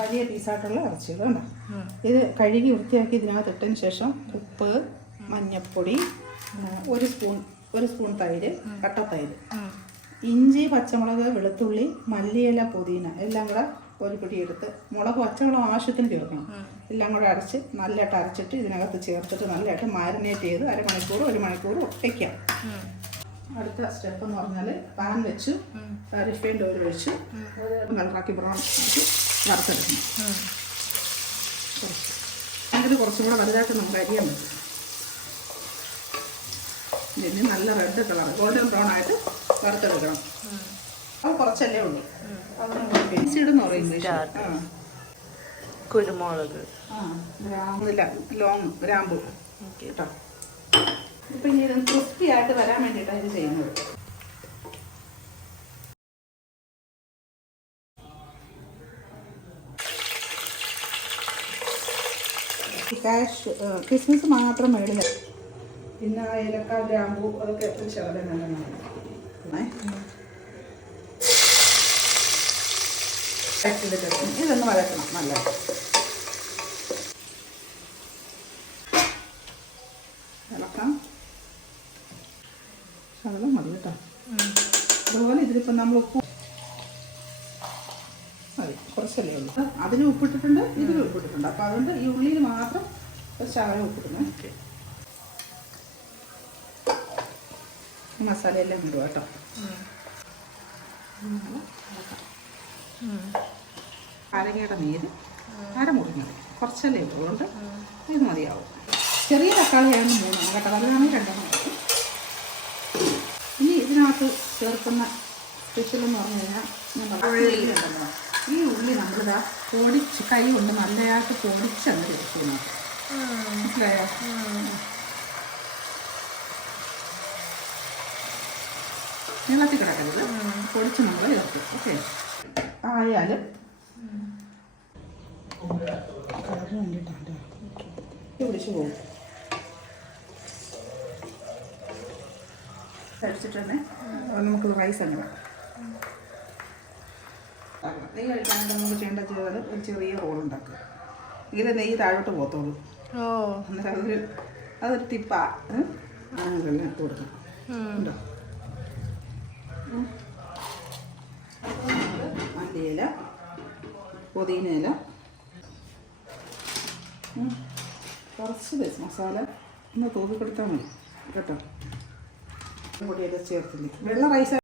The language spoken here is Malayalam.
വലിയ പീസായിട്ടുള്ള ഇറച്ചികൾ കണ്ടോ. ഇത് കഴുകി വൃത്തിയാക്കി ഇതിനകത്ത് ഇട്ടതിന് ശേഷം ഉപ്പ്, മഞ്ഞൾപ്പൊടി, ഒരു സ്പൂൺ തൈര്, കട്ടത്തൈര്, ഇഞ്ചി, പച്ചമുളക്, വെളുത്തുള്ളി, മല്ലിയില, പുതിന എല്ലാം കൂടെ ഒരു പിടി എടുത്ത്, മുളക് പച്ചമുളക് ആവശ്യത്തിന് ചേർക്കണം. എല്ലാം കൂടെ അരച്ച് നല്ലതായിട്ട് അരച്ചിട്ട് ഇതിനകത്ത് ചേർത്തിട്ട് നല്ലതായിട്ട് മാരിനേറ്റ് ചെയ്ത് 1 മണിക്കൂർ വയ്ക്കാം. അടുത്ത സ്റ്റെപ്പ് എന്ന് പറഞ്ഞാൽ പാൻ വെച്ച് റിഫൈൻഡ് ഓയിൽ ഒഴിച്ച് കളറാക്കി ബ്രൗൺ ആക്കി വറുത്തെടുക്കണം. അതിൽ കുറച്ചും കൂടെ വലുതായിട്ട് നമുക്ക് അരിയാൻ പറ്റും. ഇതിന് നല്ല റെഡ് കളർ ഗോൾഡൻ ബ്രൗൺ ആയിട്ട് വറുത്തെടുക്കണം. അത് കുറച്ചല്ലേ ഉള്ളൂ. ഇടുന്ന ഇംഗ്ലീഷ്. കുരുമുളക്, ഗ്രാമ്പു കേട്ടോ. ഇപ്പം ഇനി ഇത് ക്രിസ്പി ആയിട്ട് വരാൻ വേണ്ടിയിട്ടാണ് ഇത് ചെയ്യുന്നത്. കിസ്മിസ് മാത്രം മേടില്ല, പിന്നെ ഏലക്ക, ഗ്രാമ്പൂ അതൊക്കെ ഒരു ശകലം നല്ലതാണ്. ഇതൊന്ന് വഴക്കണം നല്ല. ഇളക്കാം, ശകലം മതി കേട്ടോ. അതുപോലെ ഇതിലിപ്പം നമ്മൾ ഉപ്പ് മതി, കുറച്ചല്ലേ ഉള്ളൂ. അതിന് ഉപ്പിട്ടിട്ടുണ്ട്, ഇതിന് ഉപ്പിട്ടിട്ടുണ്ട്. അപ്പോൾ അതുകൊണ്ട് ഈ ഉള്ളിയിൽ മാത്രം ഒരു ശകലം ഉപ്പിടുന്നു. മസാലയെല്ലാം ഇടുക കേട്ടോ. അരങ്ങയുടെ നീര് അരമുറിഞ്ഞത് കുറച്ചല്ലേ ഉള്ളൂ, അതുകൊണ്ട് ഇത് മതിയാവും. ചെറിയ തക്കാളിയാണ് 3 കേട്ടോ, വലുതാണെങ്കിൽ 2 മതി. ഇനി ഇതിനകത്ത് ചേർക്കുന്ന സ്പെഷ്യൽ എന്ന് പറഞ്ഞു കഴിഞ്ഞാൽ ഈ ഉള്ളി നമ്മളിതാ പൊടിച്ച് കൈ കൊണ്ട് നല്ലതായിട്ട് പൊടിച്ചങ്ങ് ചേർക്കുന്നു. മനസ്സിലായോ? നീളത്തിൽ കിടക്കരുത്, പൊടിച്ച് നമ്മൾ ചേർക്കും. ഓക്കെ ആയാലും വേണ്ടിയിട്ടാണ് പിടിച്ചു പോകും. കഴിച്ചിട്ട് തന്നെ നമുക്ക് റൈസ് അങ്ങനെ നെയ്യ് കഴിക്കാനായിട്ട് നമുക്ക് ചെയ്യേണ്ട ചെയ്താൽ ഒരു ചെറിയ റോളുണ്ടാക്കുക. ഇങ്ങനെ നെയ്യ് താഴോട്ട് പോകത്തുള്ളൂ. അന്നേരം അതൊരു ടിപ്പാ. അങ്ങനെല്ലാം ഇട്ട് കൊടുക്കണം. ഉണ്ടോ? മല്ലിയില, പുതിനയില, കുറച്ച് മസാല ഒന്ന് തൂക്കി കൊടുത്താൽ മതി കേട്ടോ. പൊടിയൊക്കെ ചേർത്തില്ലേ. വെള്ള റൈസ്